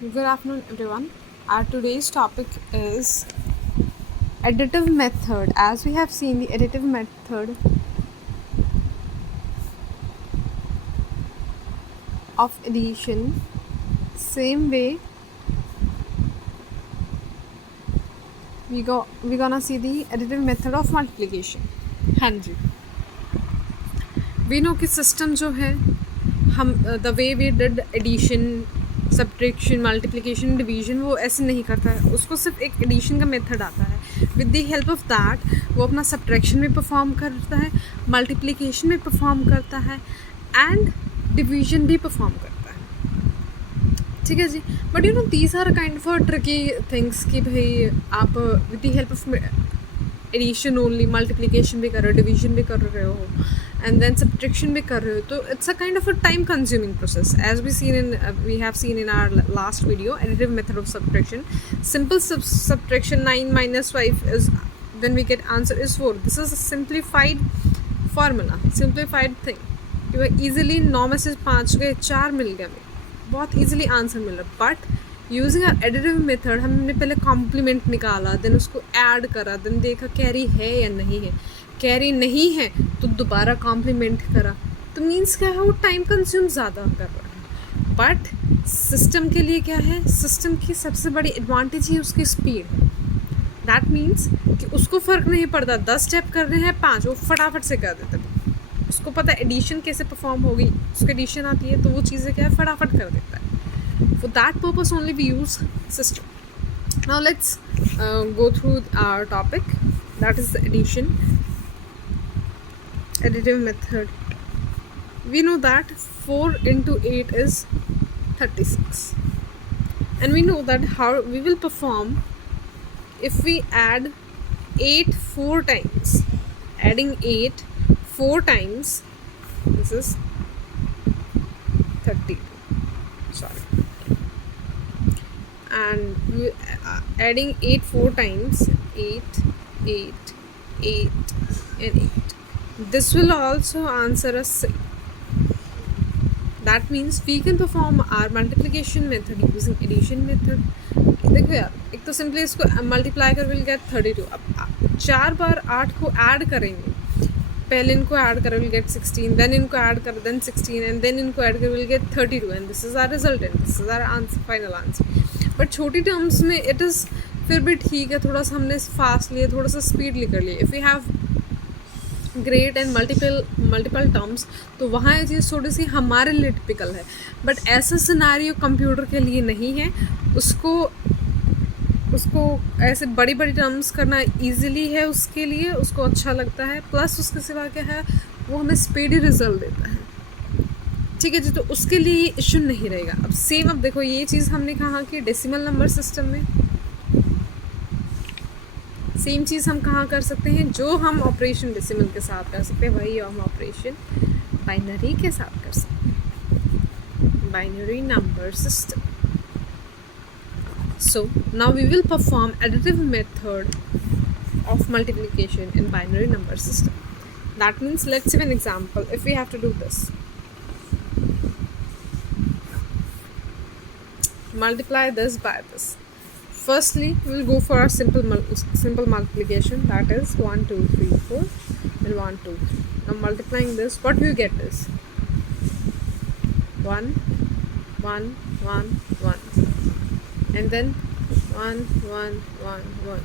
Good afternoon, everyone. Our today's topic is additive method. As we have seen, the additive method of addition, same way we're gonna see the additive method of multiplication. हाँ जी, we know कि system जो है हम the way we did addition, subtraction, multiplication, division वो ऐसे नहीं करता है. उसको सिर्फ एक एडिशन का मेथड आता है. With the help of that वो अपना सब्ट्रैक्शन में परफॉर्म करता है, मल्टीप्लिकेशन में परफॉर्म करता है एंड डिवीजन भी परफॉर्म करता है. ठीक है जी. But you know these are kind of tricky things कि भाई आप with the help of addition only multiplication भी कर रहे हो, डिवीजन भी कर रहे हो and then subtraction भी कर रहे हो, तो it's a kind of a time consuming process. As we have seen in our last video, additive method of subtraction. Simple subtraction, 9 minus 5 is, then we get answer is 4. This is a simplified formula, simplified thing. कि वह easily 9 में से 5 गए, 4 मिल गया, बहुत easily answer मिला. But using our additive method हमने पहले कॉम्प्लीमेंट निकाला, देन उसको ऐड करा, देन देखा कैरी है या नहीं है. कैरी नहीं है तो दोबारा कॉम्प्लीमेंट करा. तो मीन्स क्या है, वो टाइम कंज्यूम ज़्यादा कर रहा है. बट सिस्टम के लिए क्या है, सिस्टम की सबसे बड़ी एडवांटेज ही उसकी स्पीड है. दैट मीन्स कि उसको फ़र्क नहीं पड़ता 10 स्टेप कर रहे हैं 5, वो फटाफट से कर देता है. उसको पता है एडिशन कैसे परफॉर्म होगी, उसको एडिशन आती है तो वो चीज़ें क्या है फटाफट कर देता है. For that purpose only we use system. Now let's go through our topic, that is the addition, additive method. We know that 4 into 8 is 36, and we know that how we will perform if we add 8 4 times. Adding 8 4 times, this is 30, sorry, and we, adding 8 4 times, 8 8 8 and 8, this will also answer us 6. That means we can perform our multiplication method using addition method. देखो यार, एक तो simply इसको multiply कर will get 32. अब 4 बार 8 को add करेंगे, पहले इनको ऐड करें विल गेट 16, देन इनको ऐड कर देन 16, एंड देन इनको ऐड कर will get 32, and this is our result and this is our answer, final answer. But छोटी टर्म्स में इट इज़ फिर भी ठीक है, थोड़ा सा हमने फास्ट लिए, थोड़ा सा स्पीडली कर लिए. If you have great and multiple terms तो वहाँ ये चीज़ थोड़ी सी हमारे लिए टिपिकल है. बट ऐसा सिनेरियो कंप्यूटर के लिए नहीं है. उसको ऐसे बड़ी टर्म्स करना ईजिली है उसके लिए, उसको अच्छा लगता है. प्लस उसके सिवा क्या है, वो हमें स्पीडी रिजल्ट देता है. ठीक है जी. तो उसके लिए ये इशू नहीं रहेगा. अब सेम, अब देखो ये चीज़ हमने कहा कि डेसिमल नंबर सिस्टम में, सेम चीज़ हम कहाँ कर सकते हैं, जो हम ऑपरेशन डेसिमल के साथ कर सकते हैं वही हम ऑपरेशन बाइनरी के साथ कर सकते हैं, binary number system. So now we will perform additive method of multiplication in binary number system. That means let's give an example. If we have to do this, multiply this by this. Firstly, we'll go for our simple multiplication, that is 1 2 3 4 and 1 2 3. Now multiplying this, what you get is 1 1 1 1, and then 1 1 1 1,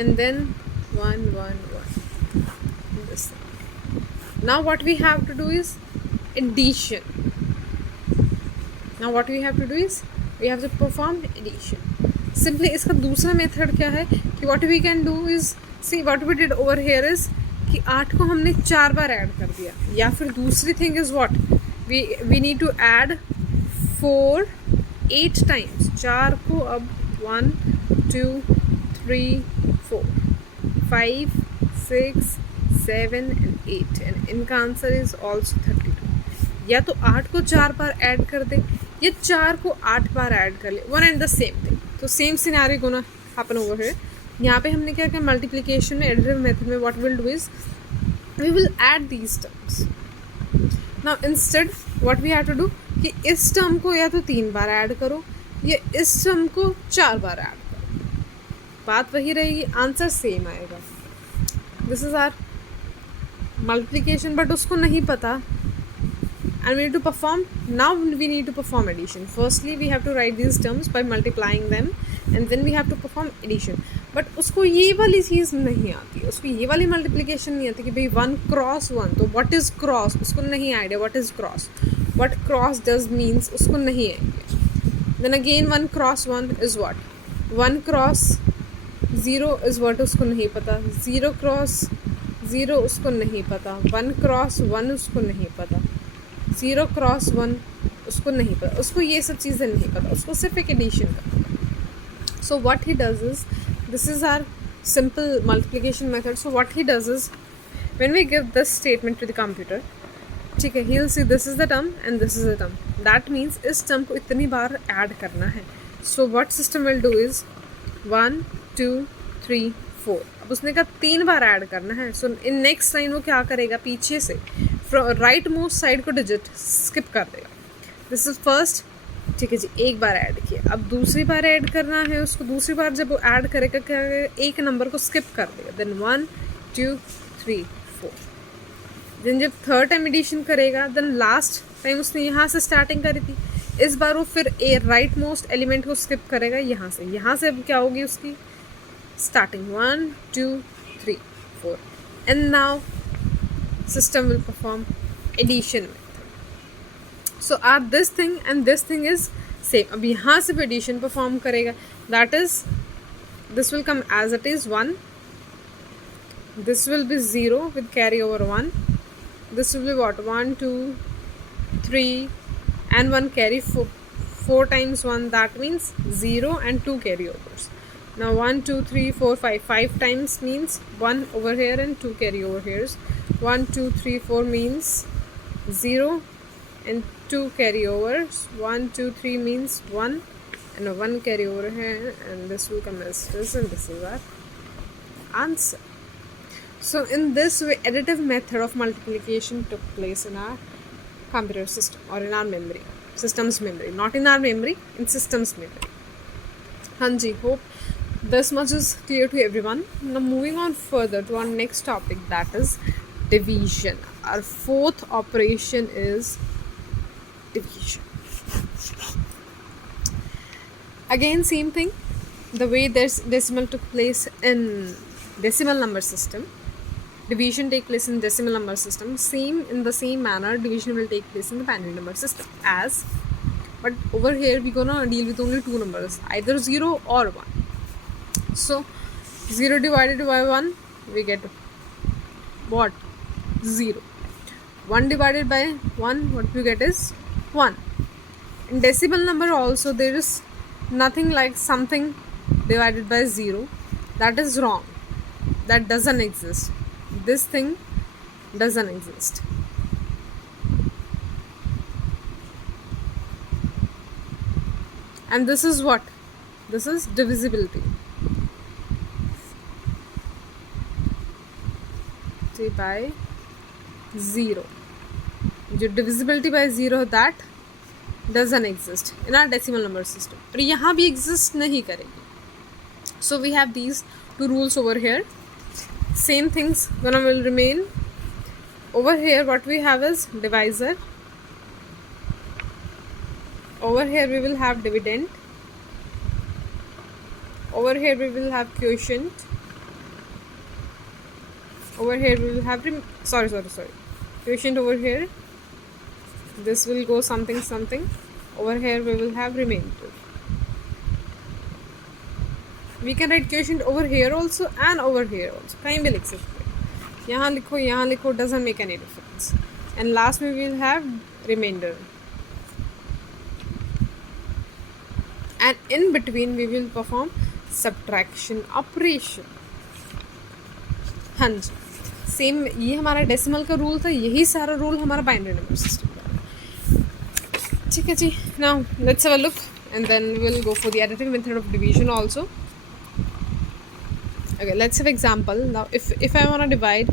and then 1 1 1. This. Now what we have to do is addition. Now what we have to do is we have to perform addition. Simply इसका दूसरा method क्या है कि what we can do is, see what we did over here is कि 8 को हमने 4 बार add कर दिया. या फिर दूसरी thing is what we need to add 4 8 times. 4 को अब 1 2 3 4 5 6 7 and 8, and इनका आंसर इज़ ऑल्सो 32. या तो 8 को 4 बार ऐड कर दे, या 4 को 8 बार ऐड कर ले, one and the same thing. तो same scenario gonna happen over है. यहाँ पे हमने क्या किया, मल्टीप्लिकेशन में एडिटिव मेथड में what will do is we will add these terms. Now instead what we have to do कि इस टर्म को या तो 3 बार ऐड करो, ये इस सम को 4 बार ऐड करो, बात वही रहेगी, आंसर सेम आएगा. This is our multiplication, but उसको नहीं पता, and we need to perform, now we need to perform addition. Firstly we have to write these terms by multiplying them, and then we have to perform addition. But उसको ये वाली चीज़ नहीं आती, उसको ये वाली मल्टीप्लिकेशन नहीं आती कि भाई 1 क्रॉस 1, तो व्हाट इज़ क्रॉस उसको नहीं idea, what is cross, what cross does means उसको नहीं idea. Then again 1 cross 1 is what, 1 cross 0 is what उसको नहीं पता, 0 क्रॉस 0 उसको नहीं पता, 1 क्रॉस 1 उसको नहीं पता, 0 क्रॉस 1 उसको नहीं पता, उसको ये सब चीज़ें नहीं पता, उसको सिर्फ एक एडिशन का पता. So what he does is, this is our simple multiplication method. So what he does is, when we give this statement to the computer, ठीक है, he'll see this is the term and this is the term. That means इस term को इतनी बार add करना है. So what system will do is 1 2 3 4. अब उसने कहा 3 बार ऐड करना है. So in next line वो क्या करेगा, पीछे से राइट मोस्ट साइड को डिजिट स्किप कर देगा. दिस इज फर्स्ट, ठीक है जी, एक बार ऐड किया. अब दूसरी बार ऐड करना है उसको, दूसरी बार जब वो ऐड करेगा क्या करेगा, एक नंबर को स्किप कर देगा. देन 1 2 3 4. देन जब थर्ड टाइम एडिशन करेगा, देन लास्ट टाइम उसने यहाँ से स्टार्टिंग करी थी, इस बार वो फिर ए राइट मोस्ट एलिमेंट को स्किप करेगा यहाँ से. यहाँ से अब क्या होगी उसकी starting 1 2 3 4. And now system will perform addition method. So are this thing and this thing is same. अब यहाँ से भी addition perform करेगा, that is this will come as it is 1, this will be 0 with carry over 1, this will be what 1 2 3 and 1 carry 4 times 1, that means 0 and 2 carry overs. Now 1 2 3 4 5 times means 1 over here and 2 carry over here. 1 2 3 4 means 0 and 2 carry overs. 1 2 3 means 1 and a 1 carry over here, and this will come as this, and this is our answer. So in this way, additive method of multiplication took place in our computer system or in our memory, system's memory, not in our memory, in system's memory. Hanji, hope this much is clear to everyone. Now moving on further to our next topic, that is division. Our fourth operation is division. Again same thing, the way there's decimal took place in decimal number system, division take place in decimal number system. Same, in the same manner division will take place in the binary number system, as but over here we're gonna deal with only two numbers, either 0 or 1. So 0 divided by 1 we get what, 0. 1 divided by 1, what we get is 1. In decimal number also there is nothing like something divided by 0. That is wrong, that doesn't exist, this thing doesn't exist. And this is what, this is divisibility. By 0, जो divisibility by 0 that doesn't exist in our decimal number system, और यहाँ भी exist नहीं करेगी. So we have these two rules over here. Same things gonna will remain over here. What we have is divisor, over here we will have dividend, over here we will have quotient, over here we will have quotient over here, this will go something something, over here we will have remainder. We can write quotient over here also and over here also, कहीं भी लिख सकते हैं, यहाँ लिखो doesn't make any difference. And last we will have remainder, and in between we will perform subtraction operation. हाँ जी, same ये हमारा डेसिमल का रूल था, यही सारा रूल हमारा बाइनरी नंबर सिस्टम का. ठीक है जी. Now let's have a look and then we will go for the additive method of division also. Okay, let's have example. Now if I want to divide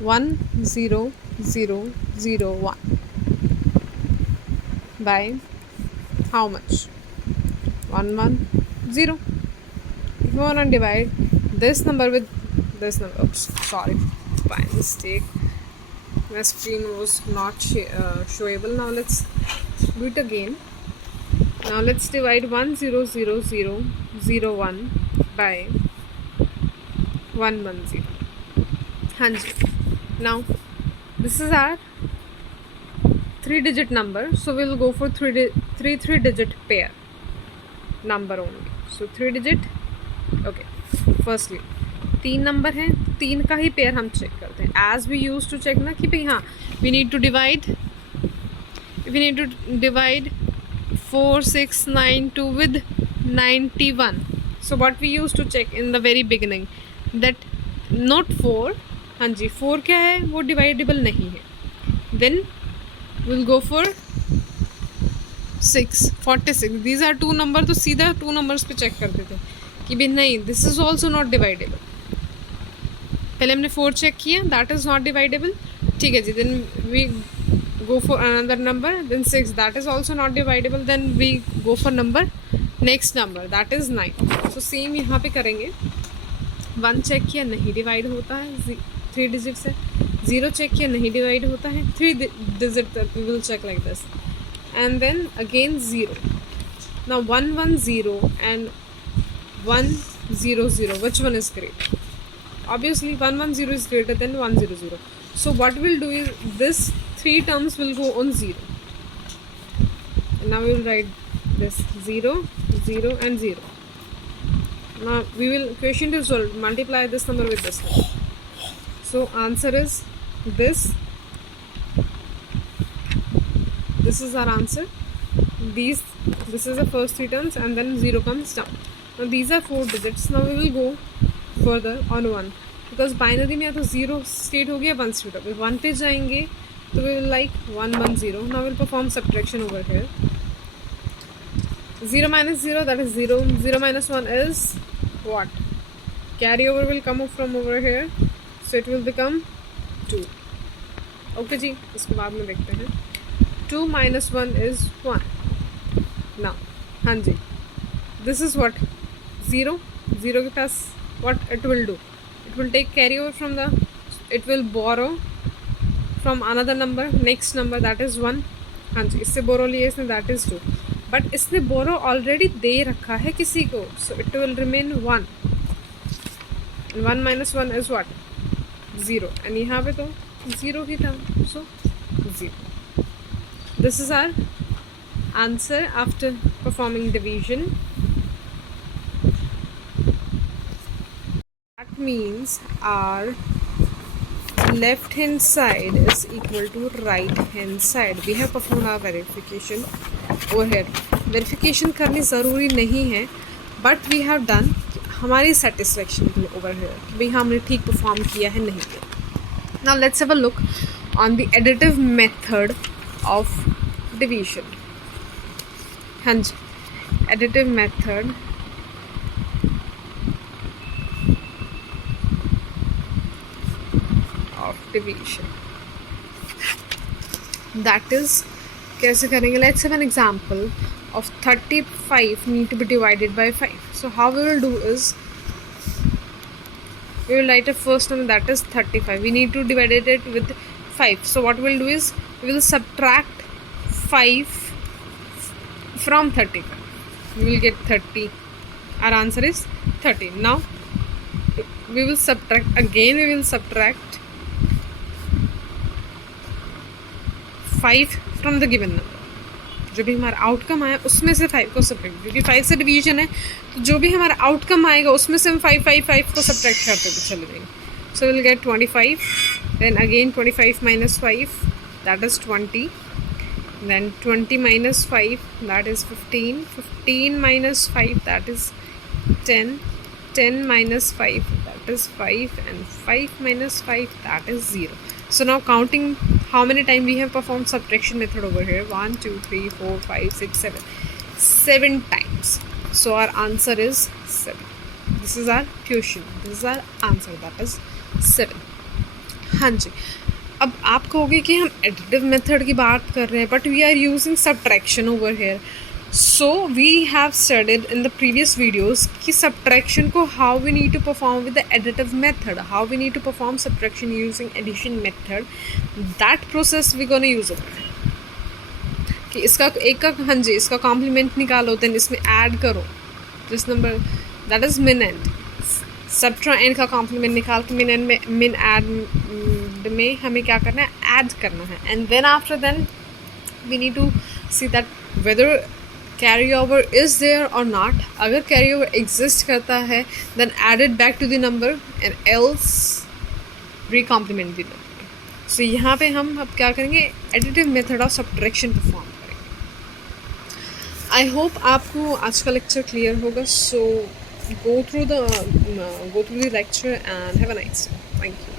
1 0 0 0 1 by how much, 1 1 0. If you want to divide this number with this number, oops, sorry, by mistake, my screen was not showable. Now let's do it again. Now let's divide 1 0 0 0 0 1 by 1 1 0. Hanji. Now this is our 3-digit number, so we'll go for 3-digit pair number only. So 3-digit. Okay. Firstly, 3 number हैं, 3 का ही pair हम check करते हैं. As we use to check ना कि भाई हाँ we need to divide 4692 with 91. So what we used to check in the very beginning that not 4, हाँ जी 4 क्या है, वो डिवाइडेबल नहीं है. Then we'll go for 6, 46. These are 2 number, तो सीधा 2 नंबर्स पे चेक करते थे कि भी नहीं this is also not dividable. पहले हमने 4 चेक किया, दैट इज नॉट डिवाइडेबल. ठीक है जी. Then we go for another number, then 6, that is also not divisible. Then we go for next number, that is 9. So same यहाँ पे करेंगे. 1 check किया, नहीं डिवाइड होता है, 3 डिजिट्स है. 0 चेक किया, नहीं डिवाइड होता है, 3 digit. we will check like this. And then again 0. Now 1 1 0 and 1 0 0, which one is greater? Obviously 1 1 0 is greater than 1 0 0. So what we'll do is this 3 terms will go on 0. Now we will write this 0 0 and 0. Now we will quotient is solved, multiply this number with this number. So answer is this is our answer. This is the first 3 terms and then 0 comes down. Now these are 4 digits. Now we will go further on 1 because binary में या तो 0 state हो गया, 1 state हो गया. 1 पे जाएंगे तो we will like 1 1 0. Now we'll perform subtraction over here. 0 minus 0, that is 0. 0 minus 1 is what? Carryover will come from over here, so it will become 2. Okay जी, इसको बाद में देखते हैं. 2 minus 1 is 1. Now हाँ जी, this is what? 0 के पास what it will do? It will take carryover from it will borrow from another number, next number, that is 1. हाँ जी, इससे बोरो लिया इसने, that is 2. बट इसने बोरो ऑलरेडी दे रखा है किसी को, so it will remain 1. And 1 minus 1 is what? 0. And यहाँ पे तो 0 ही था, so 0. This is our answer after performing division. That means our left hand side is equal to right hand side. We have performed our verification over here. Verification करनी ज़रूरी नहीं है, but we have done हमारी satisfaction के लिए over here कि भाई हमने ठीक perform किया है नहीं किया. Now let's have a look on the additive method of division. हाँ जी, additive method division. That is कैसे करेंगे? Let's have an example of 35 need to be divided by 5. So how we will do is we will write a first number, that is 35. We need to divide it with 5. So what we'll do is we will subtract 5 from 35. We will get 30. Our answer is 30. Now we will subtract again. We will subtract 5 from the given number. जो भी हमारा outcome आया उसमें से 5 को subtract, क्योंकि 5 से division है तो जो भी हमारा आउटकम आएगा उसमें से हम 5 5 5 को सब्ट्रैक्ट करते हुए चले जाएंगे. So will get 25. Then again 25 minus 5, that is 20. Then 20 minus 5, that is 15. 15 minus 5, that is 10. 10 minus 5, that is 5. And 5 minus 5, that is 0. So now counting how many times we have performed subtraction method over here. 1 2 3 4 5 6 7. 7 times. So our answer is 7. This is our question. This is our answer, that is 7. हाँ जी, अब आप कहोगे कि हम additive method की बात कर रहे हैं but we are using subtraction over here. So we have studied in the previous videos कि subtraction को how we need to perform with the additive method, how we need to perform subtraction using addition method. That process we gonna use it. कि इसका एक का, हाँ जी, इसका complement निकालो, then इसमें ऐड करो दिस नंबर, दैट इज़ मिन एंड. सबट्राएंड का कॉम्प्लीमेंट निकाल के मिन एंड में, मिन ऐड में हमें क्या करना है, ऐड करना है. And then after then we need to see that whether carry over is there और नॉट. अगर कैरी ओवर एग्जिस्ट करता है then add it back to the number and else recomplement the number. So यहाँ पे हम अब क्या करेंगे, additive method of subtraction perform करेंगे. आई होप आपको आज का लेक्चर क्लियर होगा. सो go through the lecture and have a nice day. Thank you.